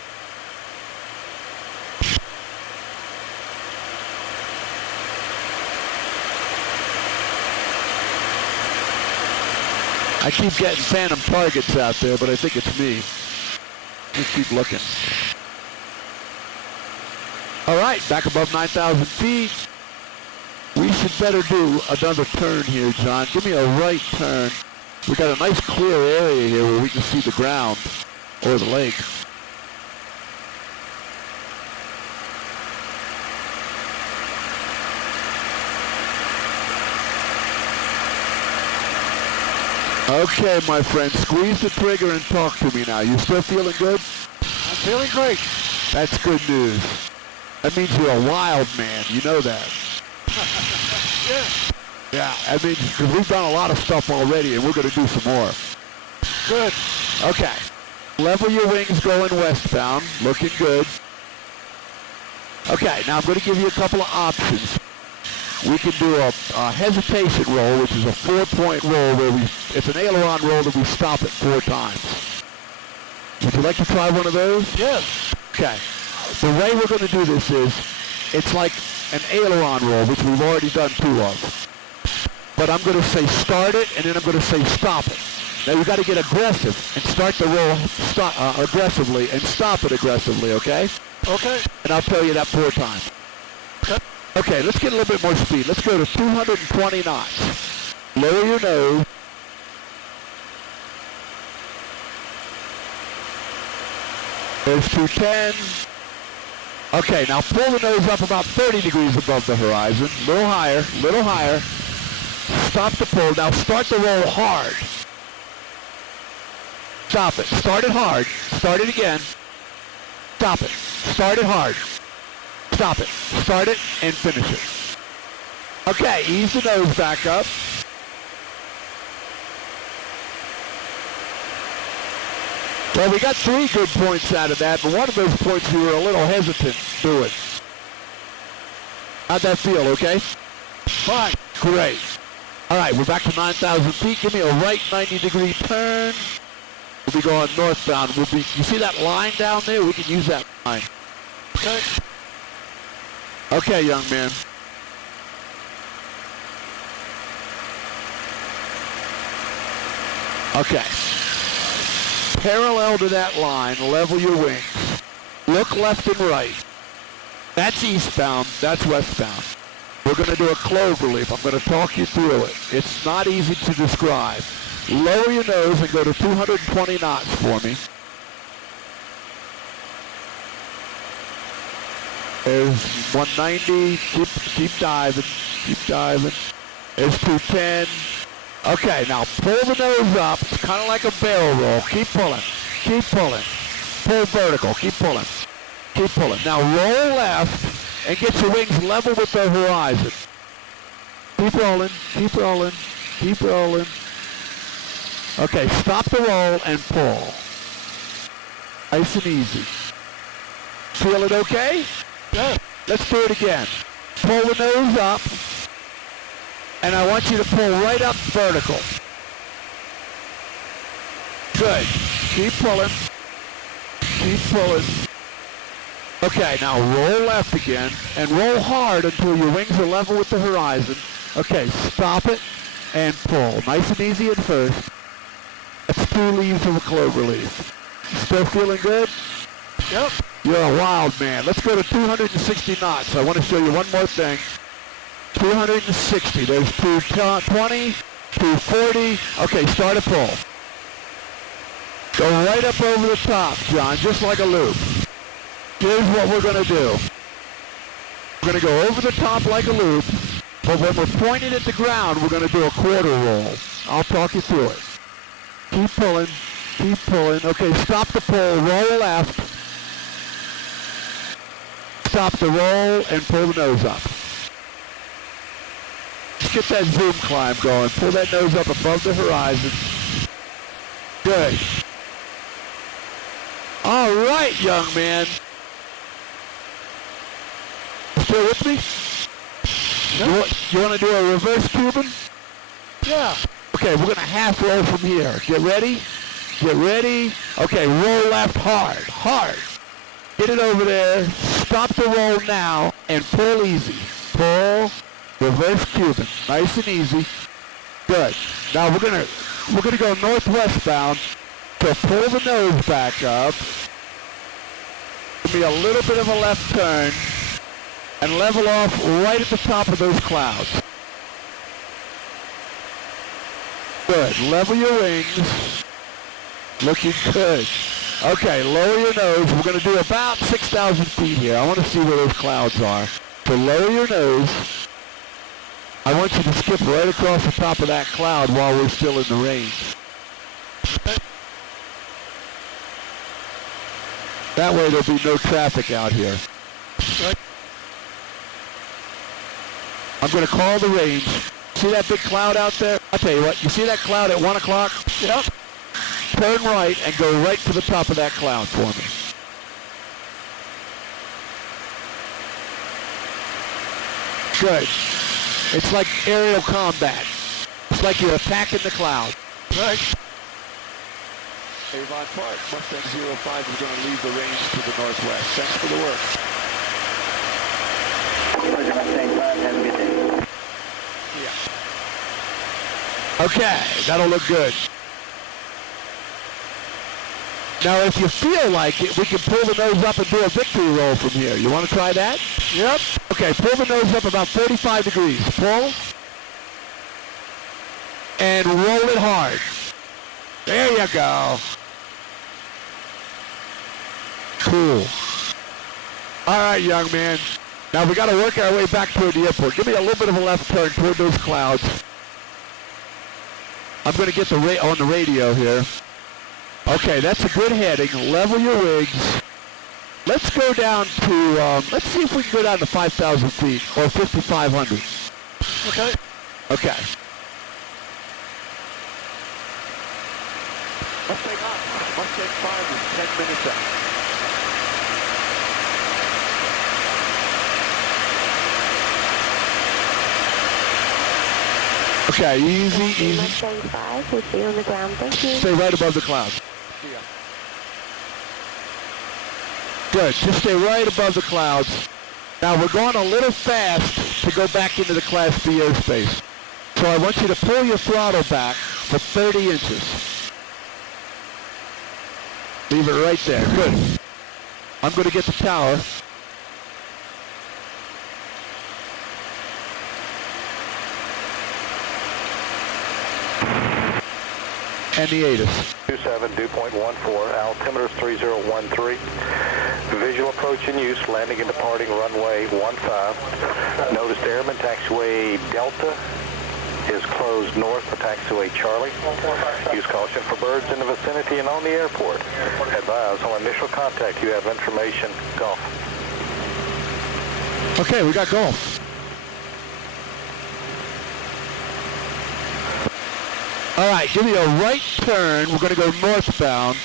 I keep getting phantom targets out there, but I think it's me. Just keep looking. All right, back above 9,000 feet. We should better do another turn here, John. Give me a right turn. We got a nice clear area here where we can see the ground or the lake. Okay, my friend, squeeze the trigger and talk to me now. You still feeling good? I'm feeling great. That's good news. That means you're a wild man. You know that. Yeah. Yeah, I mean, because we've done a lot of stuff already, and we're going to do some more. Good. Okay. Level your wings going westbound. Looking good. Okay, now I'm going to give you a couple of options. We can do a hesitation roll, which is a 4-point roll where it's an aileron roll that we stop it 4 times. Would you like to try one of those? Yes. Okay. The way we're going to do this is, it's like an aileron roll, which we've already done 2 of. But I'm going to say start it, and then I'm going to say stop it. Now you've got to get aggressive and start the roll aggressively and stop it aggressively, okay? Okay. And I'll tell you that 4 times. Okay. Okay, let's get a little bit more speed. Let's go to 220 knots. Lower your nose. There's 210. Okay, now pull the nose up about 30 degrees above the horizon. Little higher, little higher. Stop the pull. Now start the roll hard. Stop it. Start it hard. Start it again. Stop it. Start it hard. Stop it. Start it and finish it. Okay, ease the nose back up. Well, we got 3 good points out of that, but one of those points you were a little hesitant doing. How'd that feel, okay? Fine. Great. All right, we're back to 9,000 feet. Give me a right 90-degree turn. We'll be going northbound. You see that line down there? We can use that line. Okay. Okay, young man. Okay. Parallel to that line, level your wings. Look left and right. That's eastbound, that's westbound. We're going to do a cloverleaf. I'm going to talk you through it. It's not easy to describe. Lower your nose and go to 220 knots for me. There's 190. Keep diving. Keep diving. There's 210. Okay, now pull the nose up. It's kind of like a barrel roll. Keep pulling. Keep pulling. Pull vertical. Keep pulling. Keep pulling. Now roll left and get your wings level with the horizon. Keep rolling. Keep rolling. Keep rolling. Okay, stop the roll and pull. Nice and easy. Feel it okay? Yeah. Let's do it again. Pull the nose up. And I want you to pull right up vertical. Good. Keep pulling. Keep pulling. Okay, now roll left again, and roll hard until your wings are level with the horizon. Okay, stop it and pull. Nice and easy at first. That's 2 leaves of a cloverleaf. Still feeling good? Yep. You're a wild man. Let's go to 260 knots. I want to show you one more thing. 260. There's 220, 240. Okay, start a pull. Go right up over the top, John, just like a loop. Here's what we're going to do. We're going to go over the top like a loop, but when we're pointed at the ground, we're going to do a quarter roll. I'll talk you through it. Keep pulling. Keep pulling. Okay, stop the pull. Roll left. Stop the roll and pull the nose up. Let's get that zoom climb going. Pull that nose up above the horizon. Good. All right, young man. Still with me? No. You want to do a reverse Cuban? Yeah. Okay, we're going to half roll from here. Get ready? Get ready. Okay, roll left hard. Hard. Get it over there. Stop the roll now and pull easy. Pull. Reverse Cuban. Nice and easy. Good. Now we're gonna go northwest bound. So pull the nose back up. Give me a little bit of a left turn and level off right at the top of those clouds. Good. Level your wings. Looking good. Okay, lower your nose. We're going to do about 6,000 feet here. I want to see where those clouds are. So lower your nose. I want you to skip right across the top of that cloud while we're still in the range. That way there'll be no traffic out here. I'm going to call the range. See that big cloud out there? I'll tell you what, you see that cloud at 1 o'clock? Yep. Turn right and go right to the top of that cloud for me. Good. It's like aerial combat. It's like you're attacking the cloud. Right. Avon Park, Mustang 05 is going to leave the range to the northwest. Thanks for the work. Roger, Mustang 5, have a good day. Yeah. Okay, that'll look good. Now, if you feel like it, we can pull the nose up and do a victory roll from here. You want to try that? Yep. Okay, pull the nose up about 45 degrees. Pull. And roll it hard. There you go. Cool. All right, young man. Now, we got to work our way back toward the airport. Give me a little bit of a left turn toward those clouds. I'm going to get on the radio here. Okay, that's a good heading. Level your wings. Let's go down to, let's see if we can go down to 5,000 feet or 5,500. Okay. Okay. Mustang up. Mustang 5 is 10 minutes out. Okay, easy. Mustang 5, we'll see you on the ground. Thank you. Stay right above the clouds. See ya. Good, just stay right above the clouds. Now we're going a little fast to go back into the Class B airspace. So I want you to pull your throttle back for 30 inches. Leave it right there, good. I'm going to get the tower. And the ATIS. 27, dew point 14, altimeter is 3013. Visual approach in use, landing and departing runway 15. Notice airman taxiway Delta is closed north for taxiway Charlie. Use caution for birds in the vicinity and on the airport. Advise on initial contact you have information. Golf. Okay, we got golf. All right, give me a right turn. We're going to go northbound.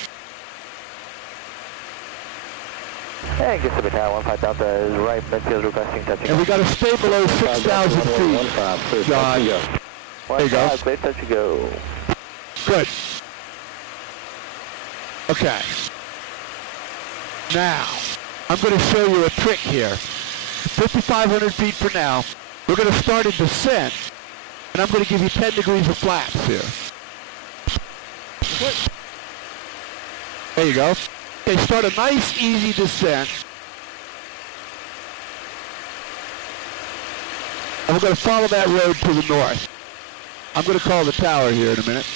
And get to the tower, 15 Delta is right, midfield requesting touching. And we got to stay below 6,000 feet. John. There you go. Clear touch, go. Good. Okay. Now, I'm going to show you a trick here. 5,500 feet for now. We're going to start in descent, and I'm going to give you 10 degrees of flaps here. There you go. Okay, start a nice, easy descent. And we're going to follow that road to the north. I'm going to call the tower here in a minute.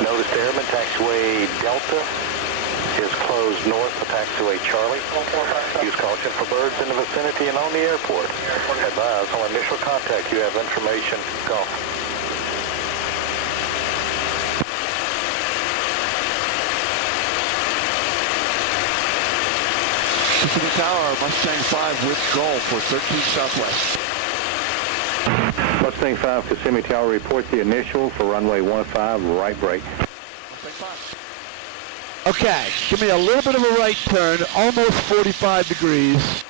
Notice airman taxiway Delta is closed north for taxiway Charlie. Use caution for birds in the vicinity and on the airport. Advise on initial contact you have information. Golf. To the tower, Mustang 5 with Golf for 13 Southwest. Mustang 5, Kissimmee Tower, report the initial for runway 15, right brake. Mustang 5. Okay, give me a little bit of a right turn, almost 45 degrees.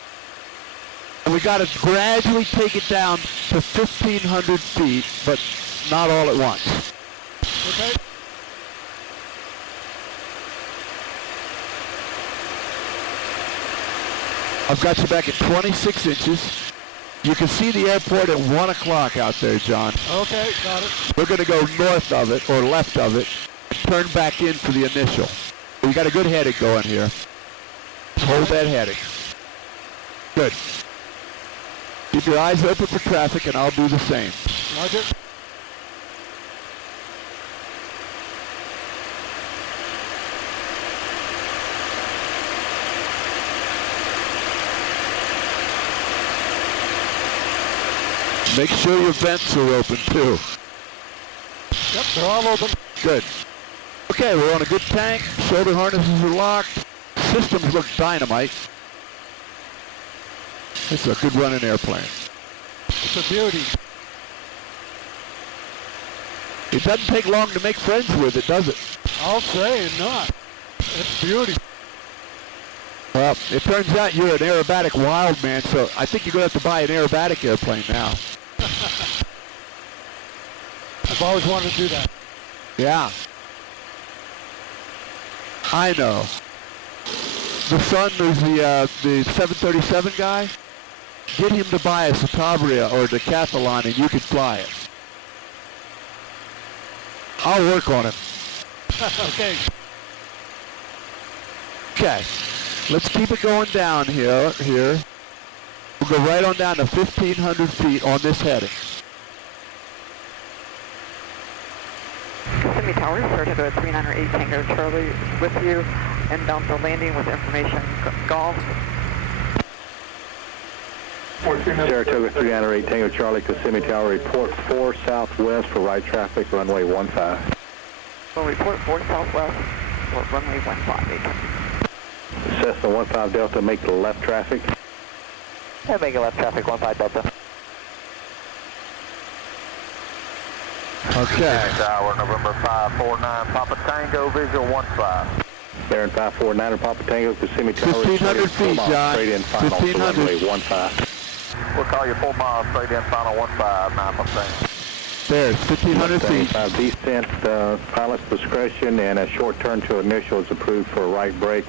And we got to gradually take it down to 1,500 feet, but not all at once. Okay. I've got you back at 26 inches. You can see the airport at 1 o'clock out there, John. Okay, got it. We're going to go north of it, or left of it, and turn back in for the initial. We got a good heading going here. Hold that heading. Good. Keep your eyes open for traffic, and I'll do the same. Roger. Make sure your vents are open, too. Yep, they're all open. Good. Okay, we're on a good tank. Shoulder harnesses are locked. Systems look dynamite. This is a good running airplane. It's a beauty. It doesn't take long to make friends with it, does it? I'll say not. It's beauty. Well, it turns out you're an aerobatic wild man, so I think you're going to have to buy an aerobatic airplane now. I've always wanted to do that. Yeah. I know. The son is the 737 guy. Get him to buy a Citabria or a Decathlon and you can fly it. I'll work on it. Okay. Okay. Let's keep it going down here. We'll go right on down to 1,500 feet on this heading. Kissimmee Tower, start at 3908 Tango Charlie with you, inbound to landing with information, golf. Saratoga 308 Tango Charlie, Kissimmee Tower, report 4 southwest for right traffic, runway 15. We'll report 4 southwest for runway 15. Cessna 15 Delta, make the left traffic. Yeah, make a left traffic, 15 Delta. Okay. Tower, November 549, Papa Tango, visual 15. Baron 549 or Papa Tango, Kissimmee Tower. 1,500 feet, John. Straight in final, 1,500. runway 15. We'll call you 4 miles, straight in final 15, 9 Mustang. There's 1,500 feet. Descent, pilot's discretion, and a short turn to initial is approved for a right brake.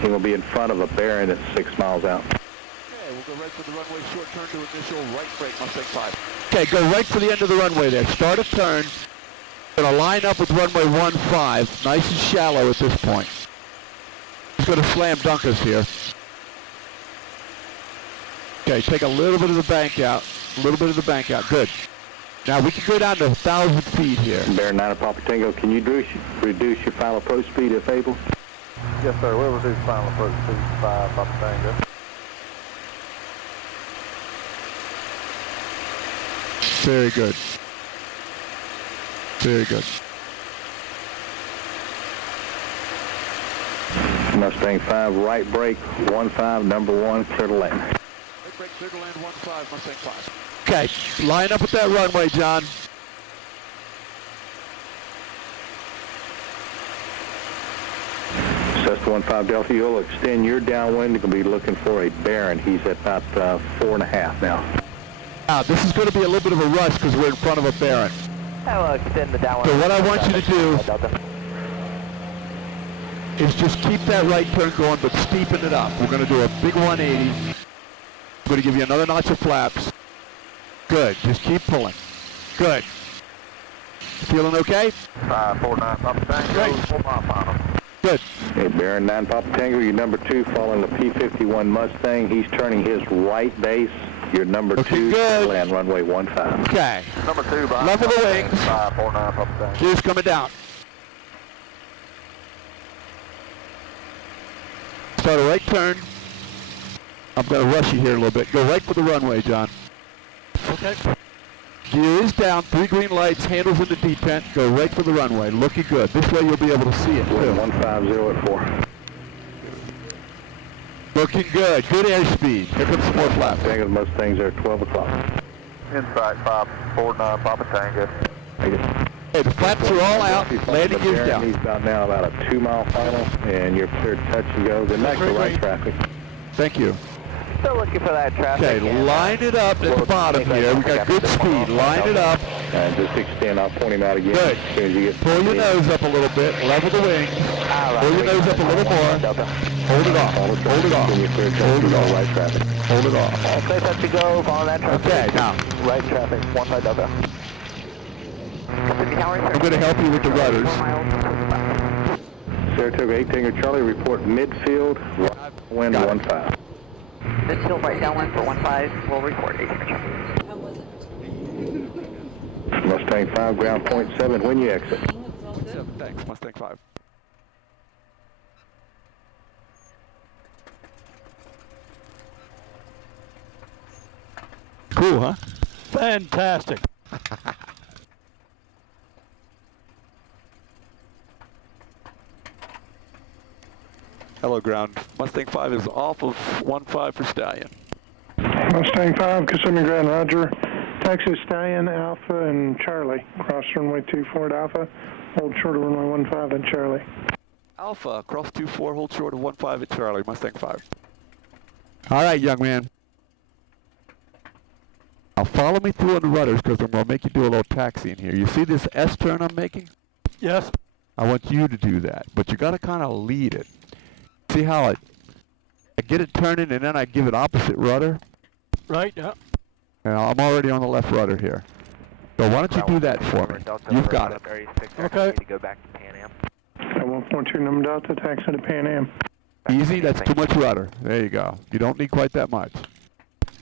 He will be in front of a Baron at 6 miles out. Okay, we'll go right for the runway, short turn to initial, right brake, Mustang 5. Okay, go right for the end of the runway there. Start a turn. Gonna line up with runway 15, nice and shallow at this point. He's gonna slam dunk us here. Okay, take a little bit of the bank out. Good. Now we can go down to 1,000 feet here. Baron 9 Papa Tango, can you reduce your final approach speed if able? Yes, sir. We'll reduce final approach speed 5 Papa Tango. Very good. Very good. Mustang 5, right brake, 15, number 1, clear to land. Right brake, clear to land, 15, Mustang 5. Okay, line up with that runway, John. Cessna 15 Delta, you'll extend your downwind. You'll be looking for a Baron. He's at about 4.5 now. This is going to be a little bit of a rush because we're in front of a Baron. I'll extend the downwind. So what I want you to do is just keep that right turn going, but steepen it up. We're going to do a big 180. I'm going to give you another notch of flaps. Good. Just keep pulling. Good. Feeling okay? 549 Papa Tango, 4 mile final. Good. Okay, Baron 9 Papa Tango, your number 2 following the P-51 Mustang. He's turning his right base. Your number 2 good. Land runway 15. Okay. Number 2, Bob. Level the wings. 549 Papa Tango. Gears coming down. Start a right turn. I'm going to rush you here a little bit. Go right for the runway, John. Okay. Gear is down, 3 green lights, handles in the detent. Go right for the runway. Looking good. This way you'll be able to see it too. 150 at 4. Looking good. Good airspeed. Here comes some more flaps. Tango, Mustangs are 12 o'clock. Insight 549 Papa Tango. Hey, the flaps are all out. Landing gears down. He's about now about a 2 mile final, and you're cleared to touch and go. Then back to right traffic. Thank you. Still looking for that traffic. Okay, line it up at the bottom here. We got good speed. Line it up. And just extend. I'll point him out again. Good. As soon as you get Pull your nose up a little bit. Level the wings. Pull your nose up a little more. Hold it off. Hold it off. Hold it off. Right traffic. Hold it off. All clear touch to go. Follow that traffic. Okay, now. Right traffic. 15 Delta. I'm going to help you with the rudders. Saratoga 8 Tango Charlie, report midfield. Wind 15. Midfield right downwind for 15. We'll report 8 Mustang 5, ground point 7 when you exit. 7, thanks. Mustang 5. Cool, huh? Fantastic. Hello, ground. Mustang 5 is off of 15 for Stallion. Mustang 5, Kissimmee Grand Roger. Texas Stallion, Alpha, and Charlie. Cross runway 24 at Alpha. Hold short of runway 15 at Charlie. Alpha, cross 24, hold short of 15 at Charlie, Mustang 5. All right, young man. Now follow me through on the rudders because I'm going to make you do a little taxiing here. You see this S turn I'm making? Yes. I want you to do that, but you got to kind of lead it. See how I get it turning and then I give it opposite rudder? Right, yeah. And I'm already on the left rudder here. So why don't you do that for me? You've got it. Okay. Go back to Pan Am. 142 number Delta, taxi to Pan Am. Easy, that's too much rudder. There you go. You don't need quite that much.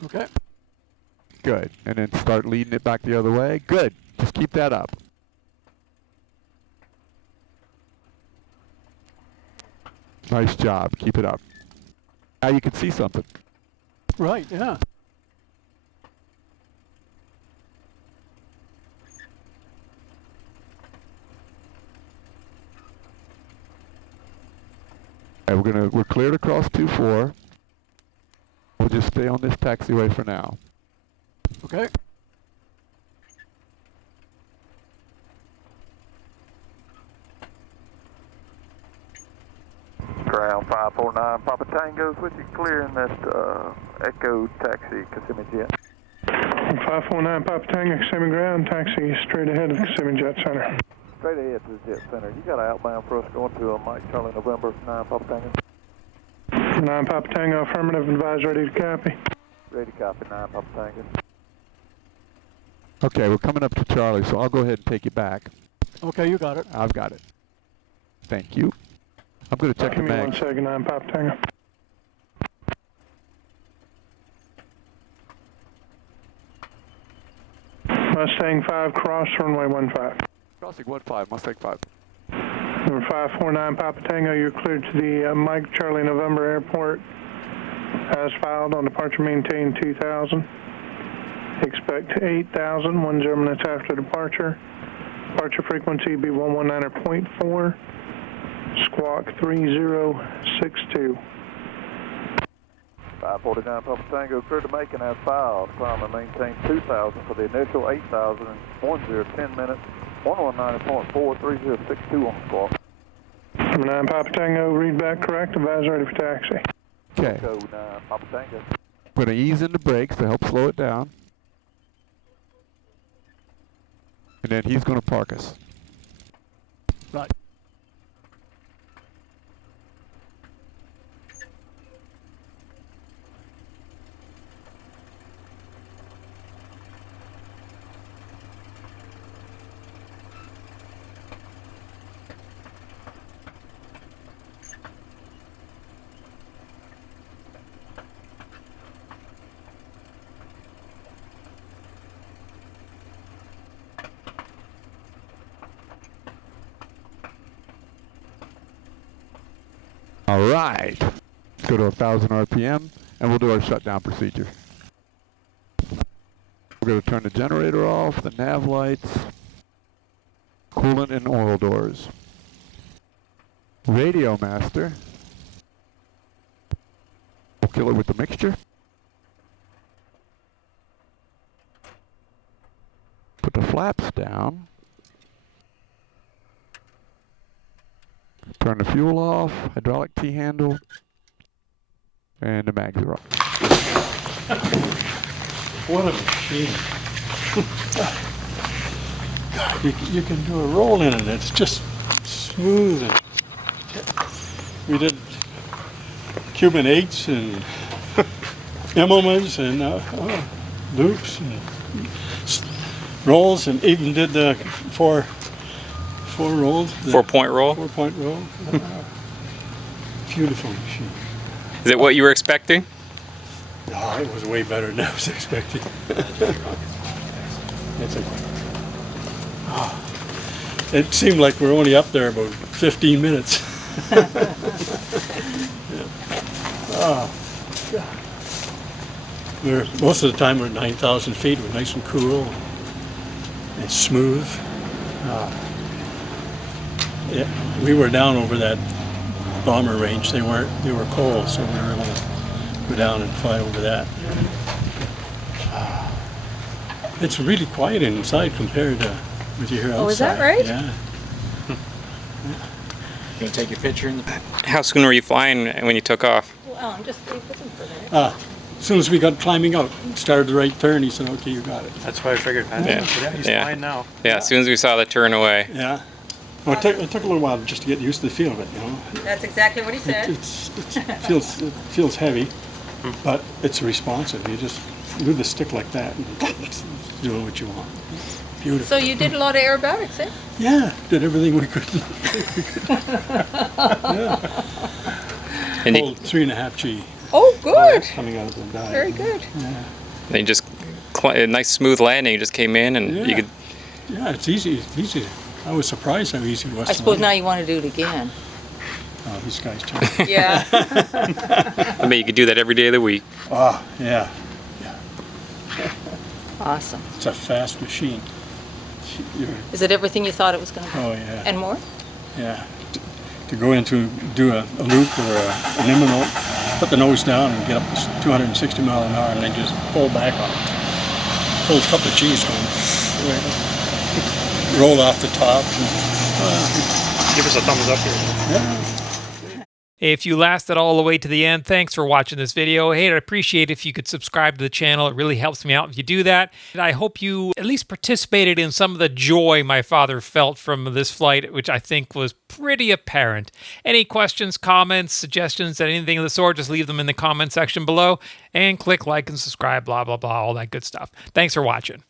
Okay. Good. And then start leading it back the other way. Good. Just keep that up. Nice job. Keep it up. Now you can see something. Right, yeah. We're cleared across 2-4. We'll just stay on this taxiway for now. Okay. Ground 549 Papa Tango's with you, clearing that Echo taxi Kissimmee Jet. 549 Papa Tango, Kissimmee ground, taxi straight ahead of Kissimmee Jet Center. Straight ahead to the Jet Center. You got an outbound for us going to Mike Charlie November 9 Papa Tango. 9 Papa Tango, affirmative, advise ready to copy. Ready to copy 9 Papa Tango. Okay, we're coming up to Charlie, so I'll go ahead and take you back. Okay, you got it. I've got it. Thank you. I'm going to check the Give me mag. 1 second, 9 Papa Tango. Mustang 5, cross runway 15. Crossing 15, Mustang 5. Number 549 Papa Tango, you're cleared to the Mike Charlie November Airport. As filed on departure maintain 2000. Expect 8,000, 10 minutes after departure. Departure frequency be 119.4. Squawk 3062. 549 Papa Tango, clear to Macon as filed. Climb and maintain 2,000 for the initial 8,000 and 10 minutes. 119.4, 3062 on the squawk. Number 9 Papa Tango, read back correct, advise ready for taxi. Okay. Code 9 Papa Tango. I'm going to ease into brakes to help slow it down. And then he's going to park us. Right. All right. Let's go to 1,000 RPM, and we'll do our shutdown procedure. We're going to turn the generator off, the nav lights, coolant and oil doors. Radio master. We'll kill it with the mixture. Put the flaps down. Turn the fuel off, hydraulic T-handle, and the mags are off. What a machine. God, you can do a roll in it. It's just smooth. And we did Cuban 8s and Immelmans and loops and rolls, and even did the four rolls. 4-point roll? 4-point roll. Beautiful machine. Is it what you were expecting? No, it was way better than I was expecting. It seemed like we're only up there about 15 minutes. Yeah. Oh, God. Most of the time we're at 9,000 feet. We're nice and cool and smooth. Yeah, we were down over that bomber range. They were cold, so we were able to go down and fly over that. It's really quiet inside compared to what you hear outside. Oh, is that right? Yeah. Can you take your picture in the back? How soon were you flying when you took off? Well, I'm just looking for that. As soon as we got climbing out, started the right turn, he said, "Okay, you got it." That's what I figured. Yeah. He's flying now. Yeah, as soon as we saw the turn away. Yeah. Well, it took a little while just to get used to the feel of it, you know. That's exactly what he said. It feels heavy, but it's responsive. You just do the stick like that and it's doing what you want. It's beautiful. So you did a lot of aerobatics, eh? Yeah, did everything we could. Yeah. And Whole 3.5 G. Oh, good. Coming out of the dive. Very good. Yeah. They just a nice smooth landing. You just came in and you could. Yeah, it's easy. It's easy. I was surprised how easy it was. I suppose now you want to do it again. Oh, these guys too. Yeah. I mean, you could do that every day of the week. Oh, yeah. Awesome. It's a fast machine. Is it everything you thought it was going to be? Oh, yeah. And more? Yeah. to go into, do a loop or an Immelman, put the nose down and get up to 260 mile an hour and then just pull back on it. Pull a cup of cheese going, roll off the top. Give us a thumbs up here. Yeah. If you lasted all the way to the end, thanks for watching this video. Hey, I'd appreciate if you could subscribe to the channel. It really helps me out if you do that. And I hope you at least participated in some of the joy my father felt from this flight, which I think was pretty apparent. Any questions, comments, suggestions, anything of the sort, just leave them in the comment section below and click like and subscribe, blah, blah, blah, all that good stuff. Thanks for watching.